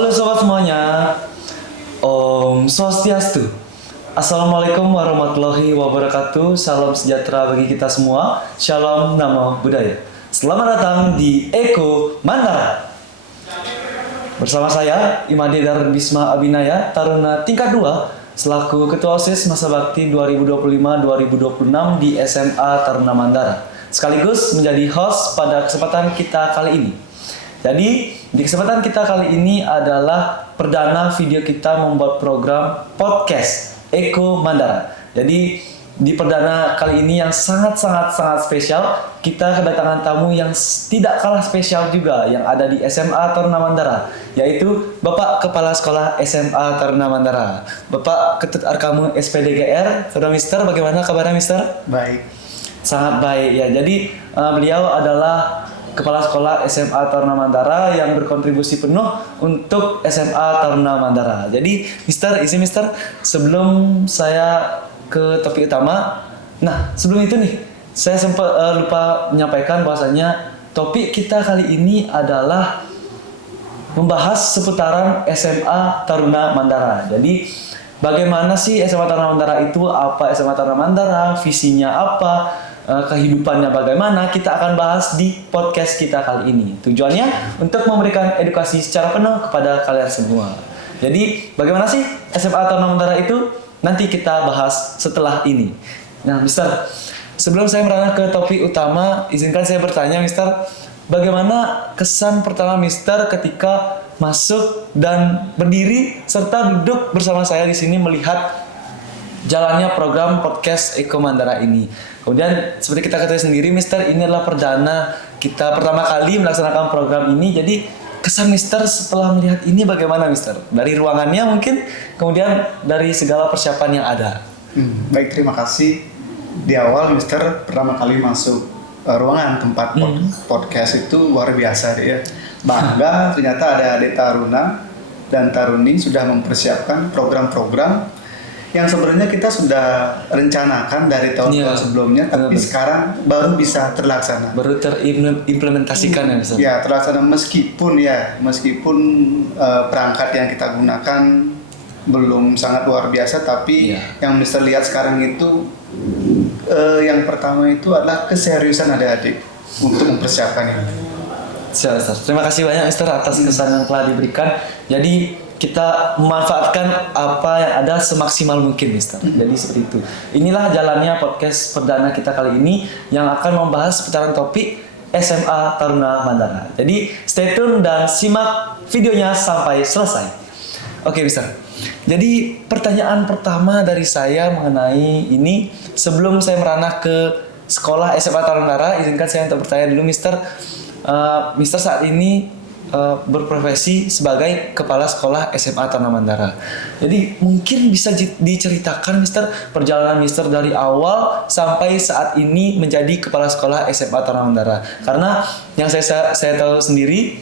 Halo sobat semuanya, Om Swastiastu. Assalamualaikum warahmatullahi wabarakatuh. Salam sejahtera bagi kita semua. Shalom Namo Buddhaya. Selamat datang di Eko Mandara. Bersama saya Imade Dar Bisma Abinaya, Taruna tingkat 2 selaku Ketua OSIS Masa Bakti 2025-2026 di SMA Taruna Mandara. Sekaligus menjadi host pada kesempatan kita kali ini. Jadi, di kesempatan kita kali ini adalah perdana video kita membuat program podcast Eko Mandara. Jadi, di perdana kali ini yang sangat spesial, kita kedatangan tamu yang tidak kalah spesial juga yang ada di SMA Taruna Mandara, yaitu Bapak Kepala Sekolah SMA Taruna Mandara, Bapak Ketut Arkamu SPDGR. Saudara Mister, bagaimana kabarnya Mister? Baik. Sangat baik ya. Jadi beliau adalah Kepala Sekolah SMA Taruna Mandara yang berkontribusi penuh untuk SMA Taruna Mandara. Jadi, Mister, sebelum saya ke topik utama, nah sebelum itu nih, saya sempat lupa menyampaikan bahwasanya topik kita kali ini adalah membahas seputaran SMA Taruna Mandara. Jadi, bagaimana sih SMA Taruna Mandara itu? Apa SMA Taruna Mandara? Visinya apa? Kehidupannya bagaimana, kita akan bahas di podcast kita kali ini. Tujuannya untuk memberikan edukasi secara penuh kepada kalian semua. Jadi bagaimana sih SMA Taruna Mandara itu? Nanti kita bahas setelah ini. Nah Mister, sebelum saya merana ke topik utama, izinkan saya bertanya Mister, bagaimana kesan pertama Mister ketika masuk dan berdiri serta duduk bersama saya di sini melihat jalannya program podcast Eko Mandara ini. Kemudian seperti kita ketahui sendiri Mister, ini adalah perdana kita pertama kali melaksanakan program ini. Jadi kesan Mister setelah melihat ini bagaimana Mister? Dari ruangannya mungkin, kemudian dari segala persiapan yang ada. Baik, terima kasih. Di awal Mister pertama kali masuk ruangan tempat podcast itu luar biasa deh ya. Bangga ternyata ada adik Taruna dan Taruni sudah mempersiapkan program-program yang sebenarnya kita sudah rencanakan dari tahun-tahun sebelumnya, tapi sekarang baru bisa terlaksana. Baru terimplementasikan ya Mister? Ya, terlaksana meskipun perangkat yang kita gunakan belum sangat luar biasa, tapi yang Mister lihat sekarang itu yang pertama itu adalah keseriusan adik-adik untuk mempersiapkan ini. Siap, Mister. Terima kasih banyak Mister atas kesan yang telah diberikan. Jadi kita memanfaatkan apa yang ada semaksimal mungkin Mister. Jadi seperti itu. Inilah jalannya podcast perdana kita kali ini yang akan membahas seputaran topik SMA Taruna Mandara. Jadi stay tune dan simak videonya sampai selesai. Oke Mister. Jadi pertanyaan pertama dari saya mengenai ini, sebelum saya merana ke sekolah SMA Taruna Mandara, izinkan saya untuk bertanya dulu Mister. Mister saat ini berprofesi sebagai Kepala Sekolah SMA Taruna Mandara. Jadi mungkin bisa diceritakan Mister perjalanan Mister dari awal sampai saat ini menjadi Kepala Sekolah SMA Taruna Mandara. Karena yang saya tahu sendiri,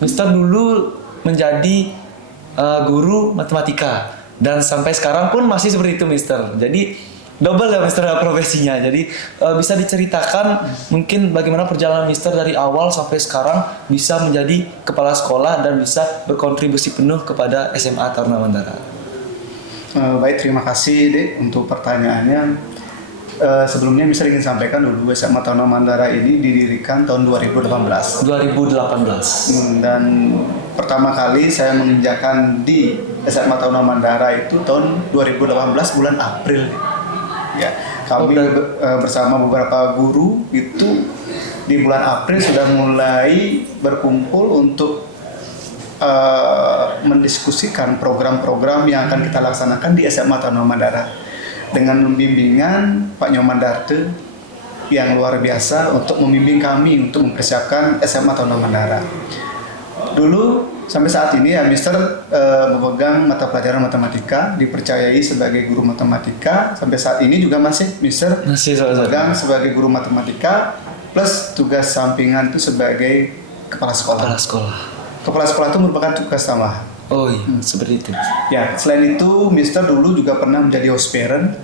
Mister dulu menjadi guru matematika dan sampai sekarang pun masih seperti itu Mister. Jadi double ya Mister profesinya. Jadi bisa diceritakan mungkin bagaimana perjalanan Mister dari awal sampai sekarang bisa menjadi kepala sekolah dan bisa berkontribusi penuh kepada SMA Taruna Mandara. Baik, terima kasih Dek untuk pertanyaannya. Sebelumnya Mister ingin sampaikan dulu SMA Taruna Mandara ini didirikan tahun 2018. Dan pertama kali saya menginjakan di SMA Taruna Mandara itu tahun 2018 bulan April. Ya, kami bersama beberapa guru itu di bulan April sudah mulai berkumpul untuk mendiskusikan program-program yang akan kita laksanakan di SMA Taruna Mandara dengan bimbingan Pak Nyoman Darte yang luar biasa untuk membimbing kami untuk mempersiapkan SMA Taruna Mandara. Dulu sampai saat ini ya Mister memegang mata pelajaran matematika, dipercayai sebagai guru matematika. Sampai saat ini juga masih Mister memegang sebagai guru matematika plus tugas sampingan itu sebagai kepala sekolah. Kepala sekolah itu merupakan tugas tambahan. Oh iya, seperti itu. Ya, selain itu Mister dulu juga pernah menjadi host parent.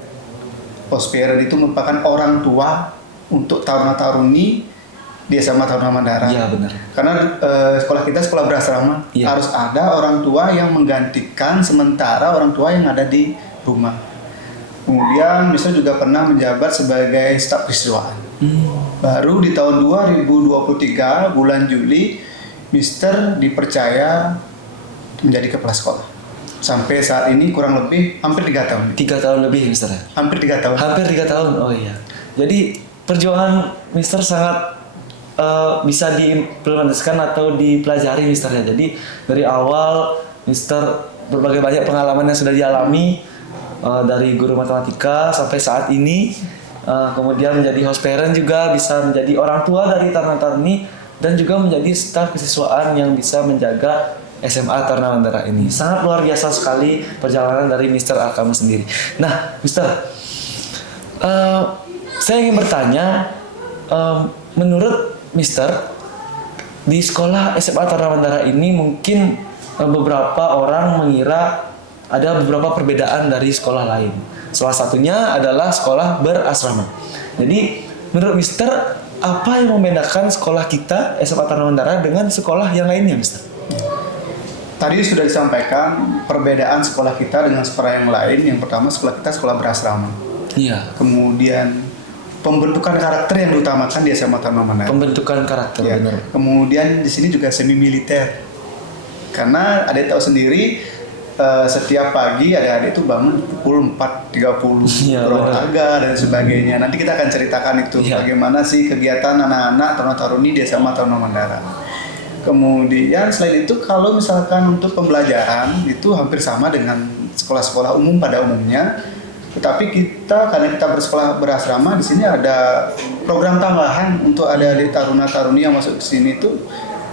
Host parent itu merupakan orang tua untuk taruna-taruni di SMA Taruna Mandara. Iya benar. Karena sekolah kita sekolah berasrama, Iya. harus ada orang tua yang menggantikan sementara orang tua yang ada di rumah. Kemudian Mister juga pernah menjabat sebagai staf keistimewaan. Baru di tahun 2023 bulan Juli Mister dipercaya menjadi kepala sekolah. Sampai saat ini kurang lebih hampir 3 tahun. 3 tahun lebih Mister. Hampir 3 tahun. Hampir 3 tahun. Oh iya. Jadi perjuangan Mister sangat bisa diimplementasikan atau dipelajari Mister ya. Jadi dari awal Mister berbagai banyak pengalaman yang sudah dialami dari guru matematika sampai saat ini, kemudian menjadi host parent juga, bisa menjadi orang tua dari taruna-taruni dan juga menjadi staf kesiswaan yang bisa menjaga SMA Taruna Mandara ini. Sangat luar biasa sekali perjalanan dari Mister Alkama sendiri. Nah, Mister, saya ingin bertanya, menurut Mister, di sekolah SMA Taruna Mandara ini mungkin beberapa orang mengira ada beberapa perbedaan dari sekolah lain. Salah satunya adalah sekolah berasrama. Jadi, menurut Mister, apa yang membedakan sekolah kita SMA Taruna Mandara dengan sekolah yang lainnya, Mister? Tadi sudah disampaikan perbedaan sekolah kita dengan sekolah yang lain. Yang pertama, sekolah kita sekolah berasrama. Iya. Kemudian pembentukan karakter yang diutamakan di SMA Taruna Mandara. Pembentukan karakter, Ya. benar. Kemudian di sini juga semi militer. Karena adik tahu sendiri setiap pagi adik-adik itu bangun pukul 4.30 Iya, berolahraga dan sebagainya. Nanti kita akan ceritakan itu Iya. bagaimana sih kegiatan anak-anak taruna-taruni di SMA Taruna Mandara. Kemudian selain itu kalau misalkan untuk pembelajaran itu hampir sama dengan sekolah-sekolah umum pada umumnya. Tetapi kita karena kita bersekolah berasrama di sini ada program tambahan untuk adik-adik taruna-taruni yang masuk ke sini itu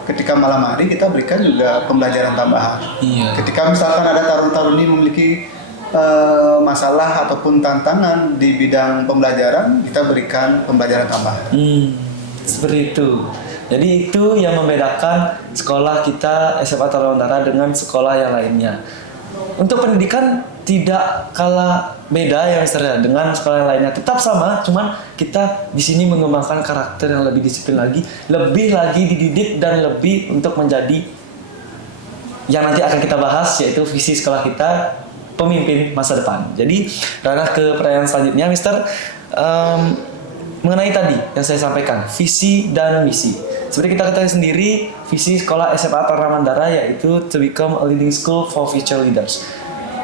ketika malam hari kita berikan juga pembelajaran tambahan. Iya. Ketika misalkan ada taruna-taruni memiliki masalah ataupun tantangan di bidang pembelajaran, kita berikan pembelajaran tambahan. Seperti itu. Jadi itu yang membedakan sekolah kita SMA Taruna Mandara dengan sekolah yang lainnya. Untuk pendidikan tidak kalah beda ya Mister ya dengan sekolah yang lainnya, tetap sama, cuman kita di sini mengembangkan karakter yang lebih disiplin lagi, lebih lagi dididik dan lebih untuk menjadi yang nanti akan kita bahas yaitu visi sekolah kita pemimpin masa depan. Jadi ranah ke pertanyaan selanjutnya Mister, mengenai tadi yang saya sampaikan visi dan misi. Seperti kita ketahui sendiri, visi sekolah SMA Taruna Mandara yaitu to become a leading school for future leaders.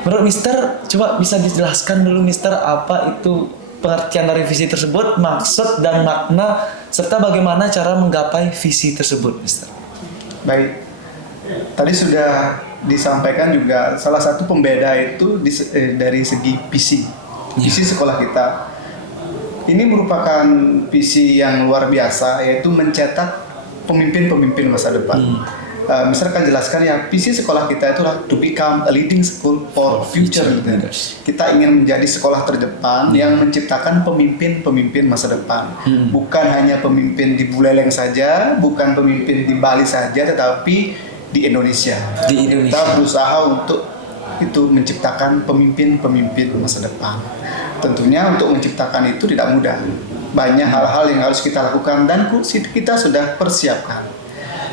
Menurut Mister, coba bisa dijelaskan dulu Mister apa itu pengertian dari visi tersebut, maksud dan makna, serta bagaimana cara menggapai visi tersebut, Mister. Baik, tadi sudah disampaikan juga salah satu pembeda itu dari segi visi sekolah kita. Ini merupakan visi yang luar biasa, yaitu mencetak pemimpin-pemimpin masa depan. Misalkan jelaskan ya, visi sekolah kita itu adalah to become a leading school for future leaders. Kita ingin menjadi sekolah terdepan yang menciptakan pemimpin-pemimpin masa depan. Bukan hanya pemimpin di Buleleng saja, bukan pemimpin di Bali saja, tetapi di Indonesia. Di Indonesia. Kita berusaha untuk itu menciptakan pemimpin-pemimpin masa depan. Tentunya untuk menciptakan itu tidak mudah. Banyak hal-hal yang harus kita lakukan dan kita sudah persiapkan.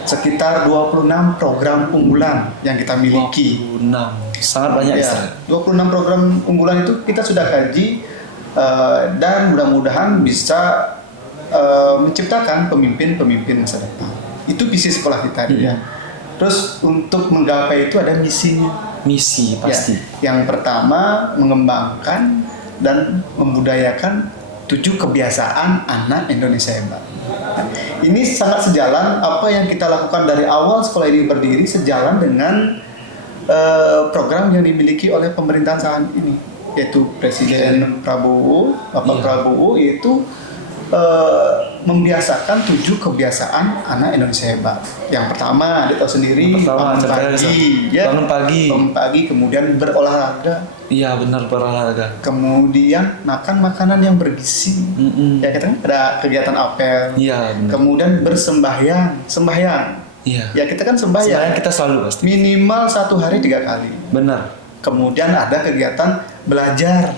Sekitar 26 program unggulan yang kita miliki. 26. Sangat banyak Mister. Ya, 26 program unggulan itu kita sudah kaji dan mudah-mudahan bisa menciptakan pemimpin-pemimpin masa depan. Itu visi sekolah kita ya. Terus untuk menggapai itu ada misinya. Misi pasti. Ya, yang pertama mengembangkan dan membudayakan 7 kebiasaan anak Indonesia hebat. Nah, ini sangat sejalan apa yang kita lakukan dari awal sekolah ini berdiri, sejalan dengan program yang dimiliki oleh pemerintahan saat ini, yaitu Presiden Prabowo, Bapak Prabowo, yaitu membiasakan 7 kebiasaan anak Indonesia hebat. Yang pertama, Anda tahu sendiri, bangun pagi, kemudian berolahraga. Iya benar, berolahraga. Kemudian makan makanan yang bergizi. Ya kita kan ada kegiatan apel. Iya benar. Kemudian bersembahyang, Iya. Ya kita kan sembahyang. Sembahyang kita selalu pasti. Minimal 1 hari 3 kali. Benar. Kemudian ada kegiatan belajar.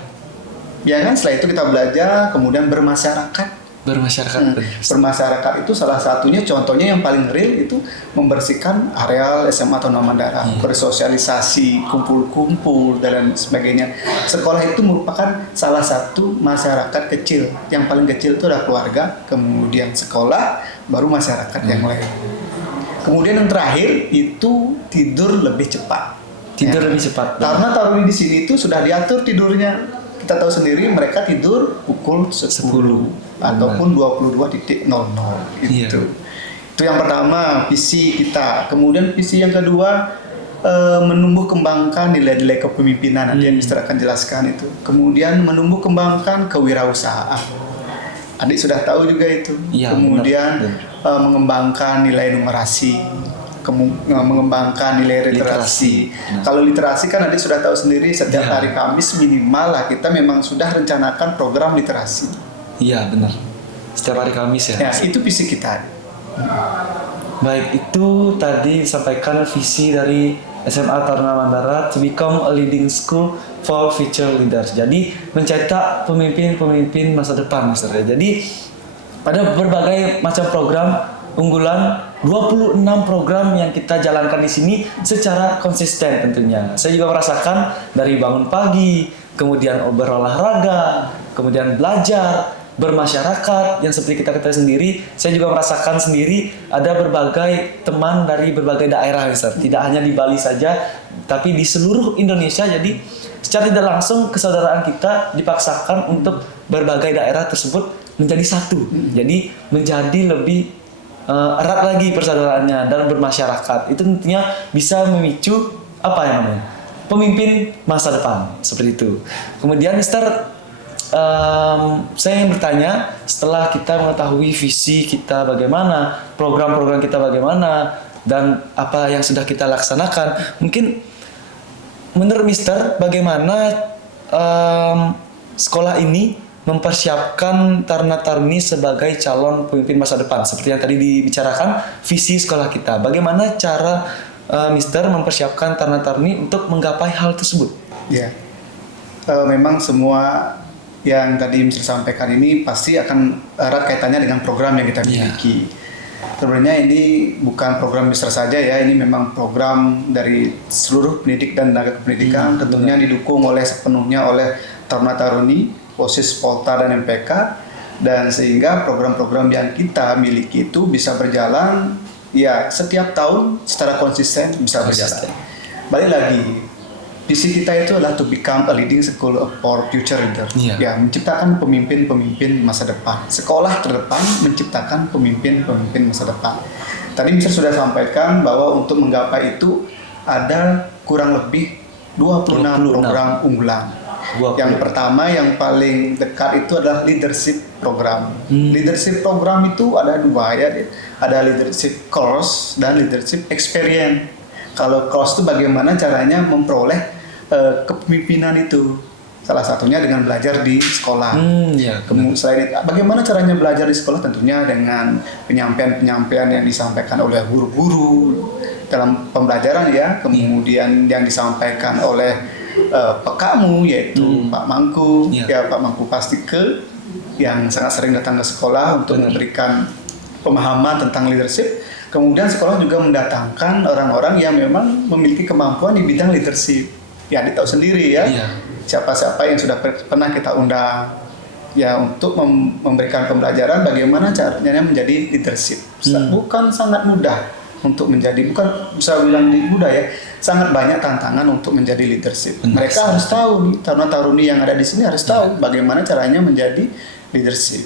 Ya kan, setelah itu kita belajar, kemudian bermasyarakat. Bermasyarakat. Bermasyarakat itu salah satunya, contohnya yang paling real itu membersihkan areal SMA Taruna Mandara, bersosialisasi, kumpul-kumpul dan lain sebagainya. Sekolah itu merupakan salah satu masyarakat kecil. Yang paling kecil itu adalah keluarga, kemudian sekolah, baru masyarakat yang lain. Kemudian yang terakhir itu tidur lebih cepat. Tidur lebih cepat. Karena taruni di sini itu sudah diatur tidurnya. Kita tahu sendiri mereka tidur pukul 10 ataupun 22.00 Iya. gitu. Itu yang pertama, visi kita. Kemudian visi yang kedua, menumbuh kembangkan nilai-nilai kepemimpinan. Nanti yang Mister akan jelaskan itu. Kemudian menumbuh kembangkan kewirausahaan. Adik sudah tahu juga itu. Iya, kemudian benar. Mengembangkan nilai numerasi, mengembangkan nilai literasi. Kalau literasi kan adik sudah tahu sendiri, setiap hari Kamis minimal lah kita memang sudah rencanakan program literasi. Iya benar. Setiap hari Kamis ya. Ya, itu visi kita. Baik, itu tadi disampaikan visi dari SMA Taruna Mandara to become a leading school for future leaders. Jadi mencetak pemimpin-pemimpin masa depan, Mister. Jadi pada berbagai macam program unggulan, 26 program yang kita jalankan di sini secara konsisten tentunya. Saya juga merasakan dari bangun pagi, kemudian berolahraga, kemudian belajar, bermasyarakat yang seperti kita ketahui sendiri. Saya juga merasakan sendiri ada berbagai teman dari berbagai daerah, Mister. Tidak hanya di Bali saja, tapi di seluruh Indonesia. Jadi secara tidak langsung kesaudaraan kita dipaksakan untuk berbagai daerah tersebut menjadi satu. Jadi menjadi lebih erat lagi persaudaraannya dan bermasyarakat. Itu tentunya bisa memicu apa yang namanya pemimpin masa depan seperti itu. Kemudian Mister, saya ingin bertanya, setelah kita mengetahui visi kita bagaimana, program-program kita bagaimana, dan apa yang sudah kita laksanakan, mungkin menurut Mister bagaimana sekolah ini mempersiapkan taruna-taruni sebagai calon pemimpin masa depan, seperti yang tadi dibicarakan visi sekolah kita. Bagaimana cara Mister mempersiapkan taruna-taruni untuk menggapai hal tersebut? Ya, memang semua yang tadi Mister sampaikan ini pasti akan erat kaitannya dengan program yang kita miliki. Sebenarnya ini bukan program Mister saja ya, ini memang program dari seluruh pendidik dan tenaga kependidikan, tentunya didukung oleh sepenuhnya oleh taruna-taruni, OSIS, Polta, dan MPK, dan sehingga program-program yang kita miliki itu bisa berjalan ya setiap tahun secara konsisten bisa berjalan. Balik lagi, visi kita itu adalah to become a leading school for future leader. Ya, menciptakan pemimpin-pemimpin masa depan. Sekolah terdepan menciptakan pemimpin-pemimpin masa depan. Tadi Mister sudah sampaikan bahwa untuk menggapai itu ada kurang lebih 26 program unggulan. Yang pertama yang paling dekat itu adalah leadership program. Leadership program itu ada dua ya, ada leadership course dan leadership experience. Kalau course itu bagaimana caranya memperoleh kepemimpinan itu, salah satunya dengan belajar di sekolah. Kemudian selain itu, bagaimana caranya belajar di sekolah, tentunya dengan penyampaian-penyampaian yang disampaikan oleh guru-guru dalam pembelajaran ya, kemudian yang disampaikan oleh pekamu yaitu Pak Mangku, ya Pak Mangku Pastike yang sangat sering datang ke sekolah untuk memberikan pemahaman tentang leadership. Kemudian sekolah juga mendatangkan orang-orang yang memang memiliki kemampuan di bidang leadership. Ya, ditahu sendiri ya, siapa-siapa yang sudah pernah kita undang ya untuk memberikan pembelajaran bagaimana caranya menjadi leadership. Bukan sangat mudah untuk menjadi, bukan bisa bilang mudah ya, sangat banyak tantangan untuk menjadi leadership. Mereka harus tahu nih, taruna-taruni yang ada di sini harus tahu bagaimana caranya menjadi leadership.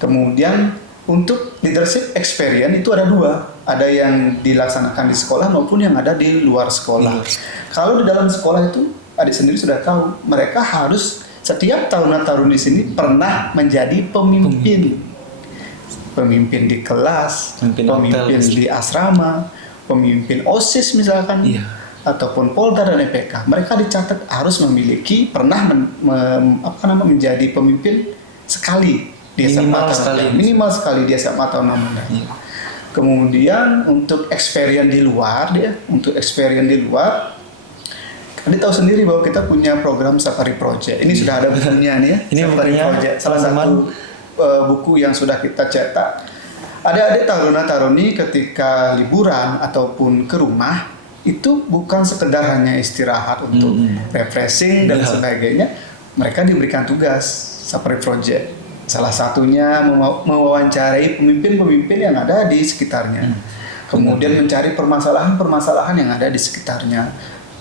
Kemudian untuk leadership experience itu ada dua, ada yang dilaksanakan di sekolah maupun yang ada di luar sekolah. Kalau di dalam sekolah itu, adik sendiri sudah tahu, mereka harus setiap taruna-taruni di sini pernah menjadi pemimpin. Pemimpin di kelas, pemimpin di asrama, pemimpin OSIS misalkan, ataupun Polda dan EPK. Mereka dicatat harus memiliki pernah menjadi pemimpin sekali di SMA minimal sekali di SMA Taruna Mandara. Kemudian untuk experience di luar Anda tahu sendiri bahwa kita punya program Safari Project. Ini sudah ada bukunya nih ya. Ini Safari bukunya Project. Salah satu buku yang sudah kita cetak, adik-adik taruna-taruni ketika liburan ataupun ke rumah itu bukan sekedar hanya istirahat untuk refreshing dan sebagainya, mereka diberikan tugas seperti project. Salah satunya mewawancarai pemimpin-pemimpin yang ada di sekitarnya. Kemudian mencari permasalahan-permasalahan yang ada di sekitarnya.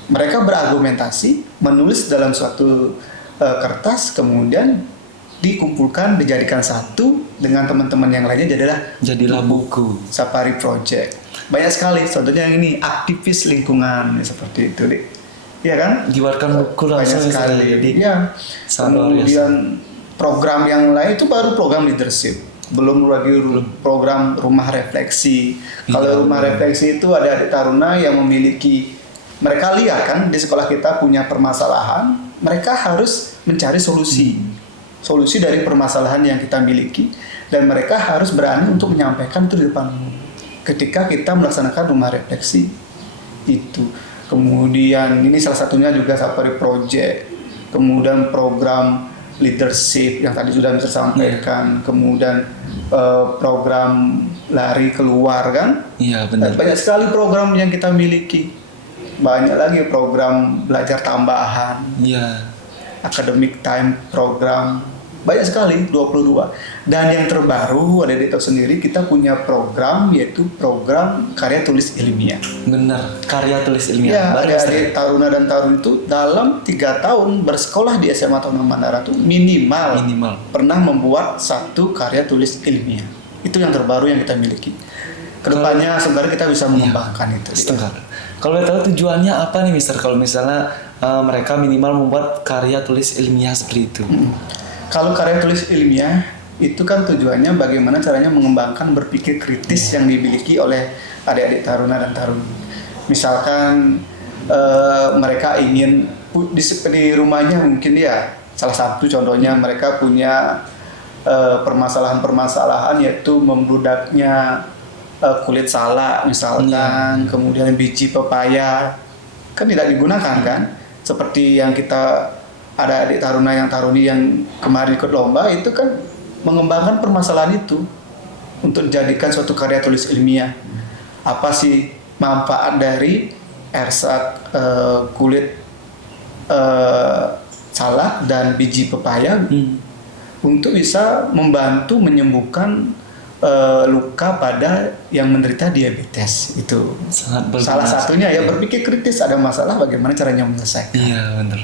Mereka berargumentasi, menulis dalam suatu kertas, kemudian dikumpulkan, dijadikan satu dengan teman-teman yang lainnya, jadilah buku Safari Project. Banyak sekali, contohnya yang ini aktivis lingkungan seperti itu, Dik. Iya kan? Dibuatkan buku langsung banyak sekali. jadi Iya. Kemudian program yang lain itu baru program leadership. Belum lagi program rumah refleksi. Kalau rumah refleksi itu ada adik taruna yang memiliki, mereka lihat kan di sekolah kita punya permasalahan, mereka harus mencari solusi. Solusi dari permasalahan yang kita miliki, dan mereka harus berani untuk menyampaikan itu di depan umum. Ketika kita melaksanakan rumah refleksi itu. Kemudian ini salah satunya juga Safari Project. Kemudian program leadership yang tadi sudah saya sampaikan. Kemudian program lari keluar kan. Iya, benar. Banyak sekali program yang kita miliki. Banyak lagi program belajar tambahan. Iya. Academic time program. Banyak sekali, 22. Dan yang terbaru, ada tahu sendiri, kita punya program, yaitu program karya tulis ilmiah. Benar, karya tulis ilmiah. Ya, adik-adik taruna dan tarun itu dalam 3 tahun bersekolah di SMA Taruna Mandara itu minimal pernah membuat satu karya tulis ilmiah. Itu yang terbaru yang kita miliki. Kedepannya sebenarnya kita bisa mengembangkan itu. Kalau tahu tujuannya apa nih, Mister? Kalau misalnya mereka minimal membuat karya tulis ilmiah seperti itu. Kalau karya tulis ilmiah itu kan tujuannya bagaimana caranya mengembangkan berpikir kritis yang dimiliki oleh adik-adik taruna dan taruni. Misalkan mereka ingin di rumahnya mungkin ya, salah satu contohnya mereka punya permasalahan-permasalahan yaitu membludaknya kulit salak misalkan, kemudian biji pepaya kan tidak digunakan kan, seperti yang kita ada adik taruna yang taruni yang kemarin ikut lomba itu kan mengembangkan permasalahan itu untuk dijadikan suatu karya tulis ilmiah. Apa sih manfaat dari ersak kulit salak dan biji pepaya untuk bisa membantu menyembuhkan luka pada yang menderita diabetes itu. Salah satunya ya berpikir kritis, ada masalah bagaimana caranya menyelesaikan. Iya, benar.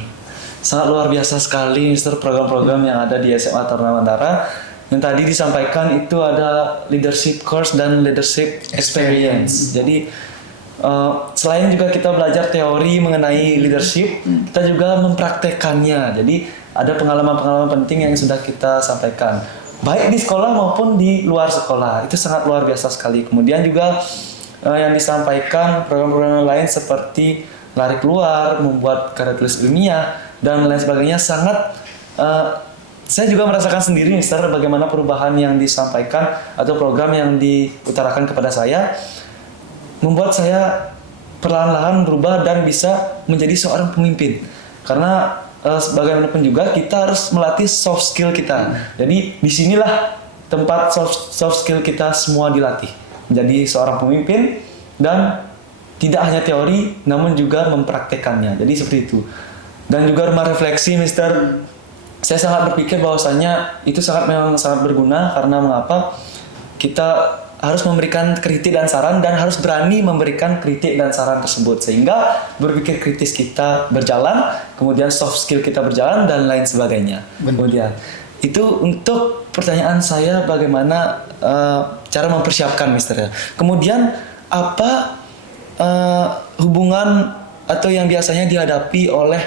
Sangat luar biasa sekali, Mister, program-program yang ada di SMA Taruna Mandara. Yang tadi disampaikan itu ada leadership course dan leadership experience. Jadi selain juga kita belajar teori mengenai leadership, kita juga mempraktekannya. Jadi ada pengalaman-pengalaman penting yang sudah kita sampaikan, baik di sekolah maupun di luar sekolah. Itu sangat luar biasa sekali. Kemudian juga yang disampaikan program-program lain seperti lari keluar, membuat karya tulis ilmiah, dan lain sebagainya sangat saya juga merasakan sendiri, Mister, bagaimana perubahan yang disampaikan atau program yang diutarakan kepada saya membuat saya perlahan-lahan berubah dan bisa menjadi seorang pemimpin. Karena bagaimanapun juga kita harus melatih soft skill kita. Jadi disinilah tempat soft skill kita semua dilatih. Menjadi seorang pemimpin dan tidak hanya teori namun juga mempraktekannya. Jadi seperti itu. Dan juga rumah refleksi, Mister, saya sangat berpikir bahwasannya itu memang sangat berguna. Karena mengapa? Kita harus memberikan kritik dan saran, dan harus berani memberikan kritik dan saran tersebut, sehingga berpikir kritis kita berjalan, kemudian soft skill kita berjalan, dan lain sebagainya. Kemudian itu untuk pertanyaan saya, bagaimana cara mempersiapkan, Mister. Kemudian apa hubungan atau yang biasanya dihadapi oleh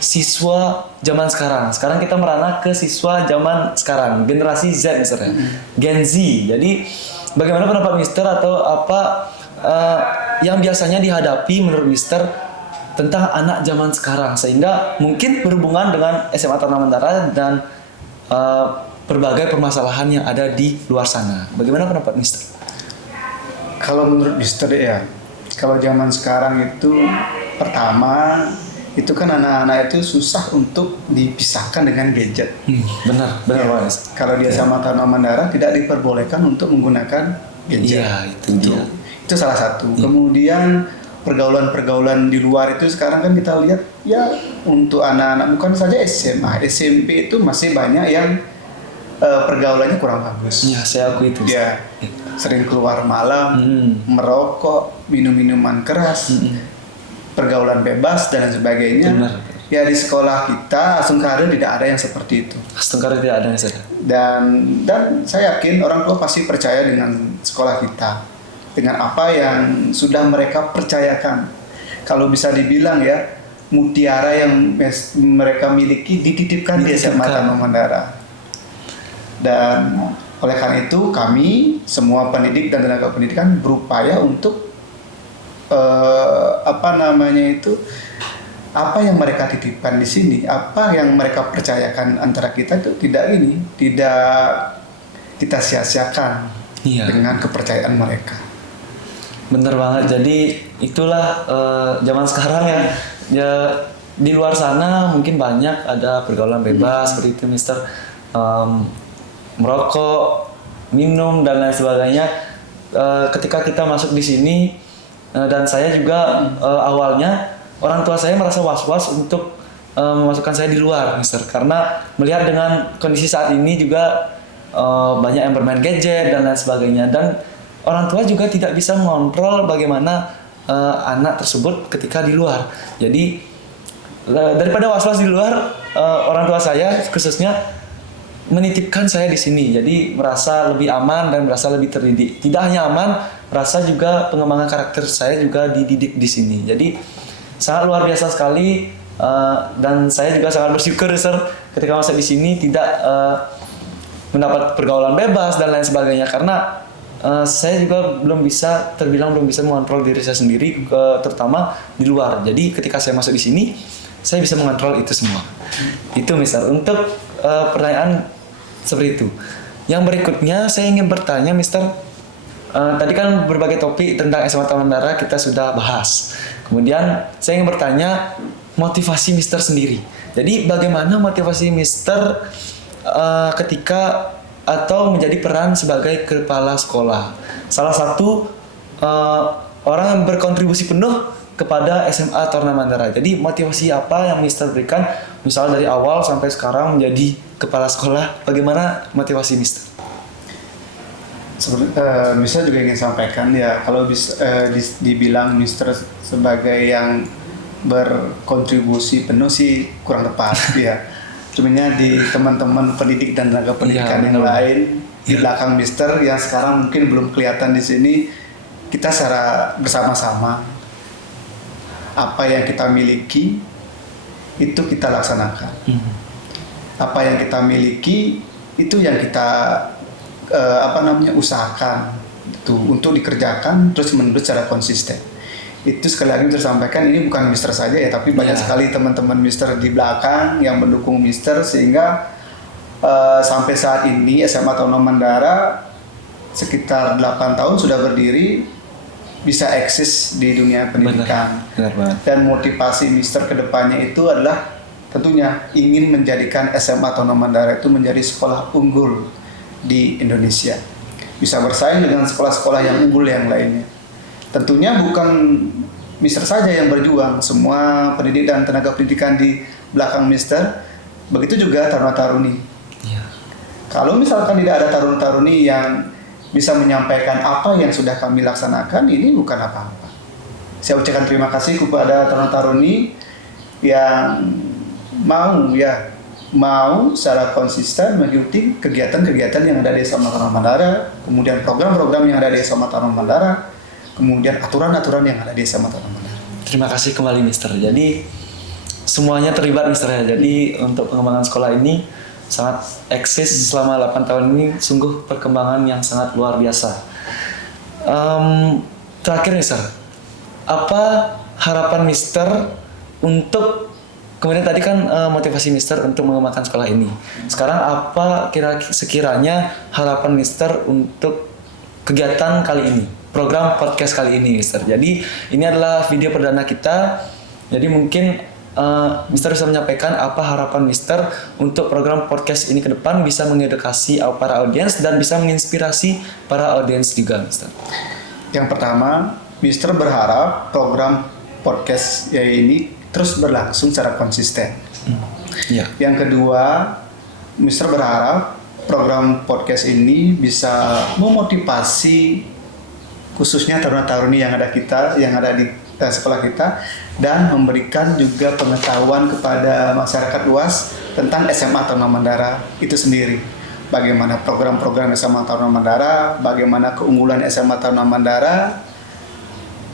siswa zaman sekarang? Sekarang kita merana ke siswa zaman sekarang, generasi Z, Mister, Gen Z. Jadi bagaimana pendapat Mister atau apa yang biasanya dihadapi menurut Mister tentang anak zaman sekarang, sehingga mungkin berhubungan dengan SMA Taruna Mandara dan berbagai permasalahan yang ada di luar sana. Bagaimana pendapat Mister? Kalau menurut Mister ya, kalau zaman sekarang itu pertama itu kan anak-anak itu susah untuk dipisahkan dengan gadget. Benar Ya, Mas. kalau di SMA Taruna Mandara tidak diperbolehkan untuk menggunakan gadget. Iya, itu dia. Itu salah satu. Kemudian pergaulan-pergaulan di luar itu sekarang kan kita lihat ya untuk anak-anak bukan saja SMA, SMP itu masih banyak yang pergaulannya kurang bagus. Ya, saya akui itu. Dia sering keluar malam, merokok, minum minuman keras, pergaulan bebas dan lain sebagainya. Benar. Ya di sekolah kita Sungkara tidak ada yang seperti itu. Astungkara tidak ada Mister. Dan saya yakin orang tua pasti percaya dengan sekolah kita, dengan apa yang sudah mereka percayakan. Kalau bisa dibilang ya, mutiara yang mereka miliki dititipkan di SMA Taruna Mandara. Dan oleh karena itu kami semua pendidik dan tenaga pendidikan berupaya untuk apa yang mereka titipkan di sini, apa yang mereka percayakan antara kita itu tidak kita sia-siakan dengan kepercayaan mereka. Bener banget. Jadi itulah zaman sekarang ya di luar sana mungkin banyak ada pergaulan bebas seperti itu Mister, merokok, minum dan lain sebagainya. Ketika kita masuk di sini dan saya juga awalnya orang tua saya merasa was-was untuk memasukkan saya di luar Mister, karena melihat dengan kondisi saat ini juga banyak yang bermain gadget dan lain sebagainya, dan orang tua juga tidak bisa mengontrol bagaimana anak tersebut ketika di luar. Jadi daripada was-was di luar, orang tua saya khususnya menitipkan saya di sini. Jadi merasa lebih aman dan merasa lebih terdidik. Tidak hanya aman, merasa juga pengembangan karakter saya juga dididik di sini. Jadi sangat luar biasa sekali, dan saya juga sangat bersyukur Sir ketika masa di sini tidak mendapat pergaulan bebas dan lain sebagainya, karena saya juga belum bisa mengontrol diri saya sendiri, terutama di luar. Jadi ketika saya masuk di sini, saya bisa mengontrol itu semua. Itu Mister untuk pertanyaan seperti itu. Yang berikutnya saya ingin bertanya Mister, tadi kan berbagai topik tentang SMA Taruna Mandara kita sudah bahas. Kemudian saya ingin bertanya motivasi Mister sendiri. Jadi bagaimana motivasi Mister ketika atau menjadi peran sebagai kepala sekolah? Salah satu orang yang berkontribusi penuh kepada SMA Taruna Mandara. Jadi motivasi apa yang Mister berikan, misal dari awal sampai sekarang menjadi kepala sekolah, bagaimana motivasi Mister? Mister juga ingin sampaikan ya, kalau dibilang Mister sebagai yang berkontribusi penuh sih kurang tepat ya. Cumannya di teman-teman pendidik dan tenaga pendidikan yang lain di belakang Mister yang sekarang mungkin belum kelihatan di sini, kita secara bersama-sama apa yang kita miliki itu kita laksanakan. Apa yang kita miliki itu yang kita usahakan itu untuk dikerjakan terus menerus secara konsisten. Itu sekali lagi tersampaikan, ini bukan Mister saja ya, tapi banyak sekali teman-teman Mister di belakang yang mendukung Mister sehingga sampai saat ini SMA Taruna Mandara sekitar 8 tahun sudah berdiri, bisa eksis di dunia pendidikan. Benar. Dan motivasi Mister kedepannya itu adalah tentunya ingin menjadikan SMA Taruna Mandara itu menjadi sekolah unggul di Indonesia, bisa bersaing dengan sekolah-sekolah yang unggul yang lainnya. Tentunya bukan Mister saja yang berjuang, semua pendidik dan tenaga pendidikan di belakang Mister, begitu juga taruna-taruni. Kalau misalkan tidak ada taruna-taruni yang bisa menyampaikan apa yang sudah kami laksanakan, ini bukan apa-apa. Saya ucapkan terima kasih kepada taruna-taruni yang mau secara konsisten mengikuti kegiatan-kegiatan yang ada di SMA Taruna Mandara, kemudian program-program yang ada di SMA Taruna Mandara, kemudian aturan-aturan yang ada di SMA Taruna Mandara. Terima kasih kembali Mister. Jadi semuanya terlibat Mister ya. Jadi untuk pengembangan sekolah ini sangat eksis selama 8 tahun ini, sungguh perkembangan yang sangat luar biasa. Terakhir Mister, apa harapan Mister untuk, kemudian tadi kan motivasi Mister untuk mengembangkan sekolah ini. Sekarang apa sekiranya harapan Mister untuk kegiatan kali ini, program podcast kali ini Mister? Jadi ini adalah video perdana kita. Jadi mungkin Mister bisa menyampaikan apa harapan Mister untuk program podcast ini ke depan bisa mengedukasi para audiens dan bisa menginspirasi para audiens juga, Mister. Yang pertama, Mister berharap program podcast ini terus berlangsung secara konsisten. Iya. Yang kedua, Mister berharap program podcast ini bisa memotivasi khususnya taruna-taruni yang ada di sekolah kita dan memberikan juga pengetahuan kepada masyarakat luas tentang SMA Taruna Mandara itu sendiri. Bagaimana program-program SMA Taruna Mandara, bagaimana keunggulan SMA Taruna Mandara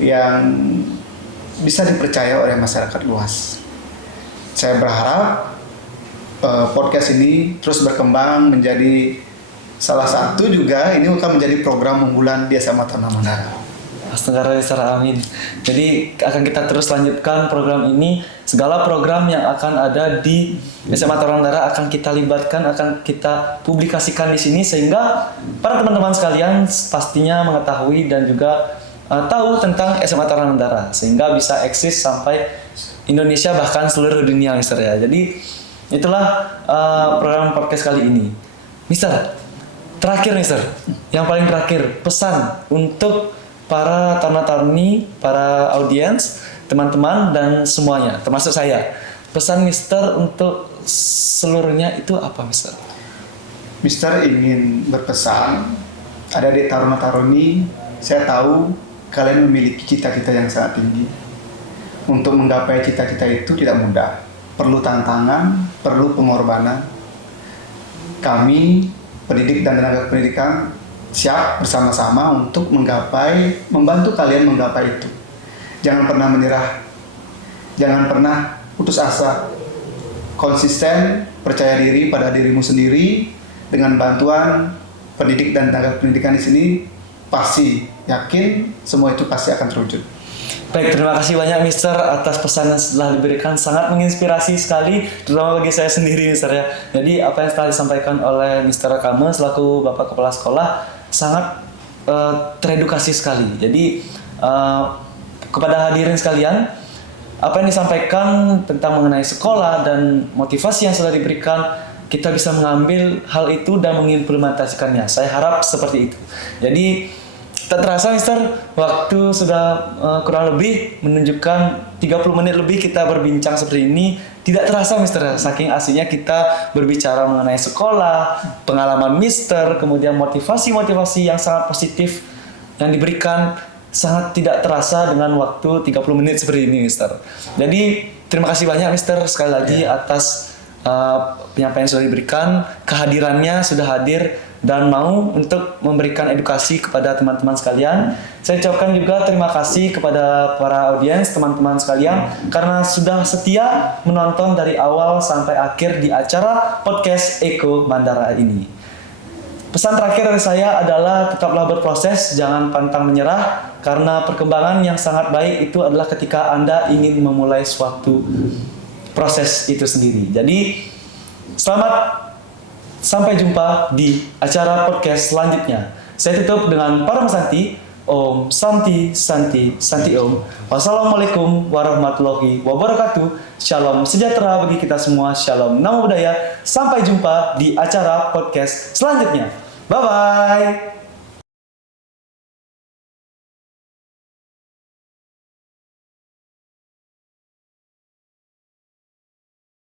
yang bisa dipercaya oleh masyarakat luas. Saya berharap podcast ini terus berkembang menjadi salah satu juga ini akan menjadi program unggulan di SMA Taruna Mandara. Mister, amin. Jadi akan kita terus lanjutkan program ini. Segala program yang akan ada di SMA Taruna Mandara akan kita libatkan, akan kita publikasikan di sini sehingga para teman-teman sekalian pastinya mengetahui dan juga tahu tentang SMA Taruna Mandara sehingga bisa eksis sampai Indonesia bahkan seluruh dunia, Mister ya. Jadi itulah program podcast kali ini. Mister, terakhir Mister, yang paling terakhir pesan untuk para taruna-taruni, para audiens, teman-teman dan semuanya, termasuk saya. Pesan Mister untuk seluruhnya itu apa, Mister? Mister ingin berpesan, ada di taruna-taruni, saya tahu kalian memiliki cita-cita yang sangat tinggi. Untuk menggapai cita-cita itu tidak mudah, perlu tantangan, perlu pengorbanan. Kami, pendidik dan tenaga pendidikan, siap bersama-sama untuk membantu kalian menggapai itu. Jangan pernah menyerah, jangan pernah putus asa, konsisten, percaya diri pada dirimu sendiri. Dengan bantuan pendidik dan tenaga pendidikan di sini, pasti yakin semua itu pasti akan terwujud. Baik, terima kasih banyak Mister atas pesan yang telah diberikan, sangat menginspirasi sekali, terutama bagi saya sendiri Mister ya. Jadi apa yang telah disampaikan oleh Mister Kame selaku Bapak Kepala Sekolah sangat teredukasi sekali. Jadi kepada hadirin sekalian, apa yang disampaikan tentang mengenai sekolah dan motivasi yang sudah diberikan, kita bisa mengambil hal itu dan mengimplementasikannya. Saya harap seperti itu. Jadi tak terasa Mister, waktu sudah kurang lebih menunjukkan 30 menit lebih kita berbincang seperti ini. Tidak terasa Mister, saking aslinya kita berbicara mengenai sekolah, pengalaman Mister, kemudian motivasi-motivasi yang sangat positif yang diberikan, sangat tidak terasa dengan waktu 30 menit seperti ini Mister. Jadi terima kasih banyak Mister sekali lagi atas penyampaian yang sudah diberikan, kehadirannya sudah hadir dan mau untuk memberikan edukasi kepada teman-teman sekalian. Saya ucapkan juga terima kasih kepada para audiens, teman-teman sekalian, karena sudah setia menonton dari awal sampai akhir di acara podcast Eko Mandara ini. Pesan terakhir dari saya adalah tetaplah berproses, jangan pantang menyerah, karena perkembangan yang sangat baik itu adalah ketika Anda ingin memulai suatu proses itu sendiri. Jadi selamat, sampai jumpa di acara podcast selanjutnya. Saya tutup dengan Param Santi. Om Santi Santi Santi Om. Wassalamualaikum warahmatullahi wabarakatuh. Shalom sejahtera bagi kita semua. Shalom namo buddhaya. Sampai jumpa di acara podcast selanjutnya. Bye bye.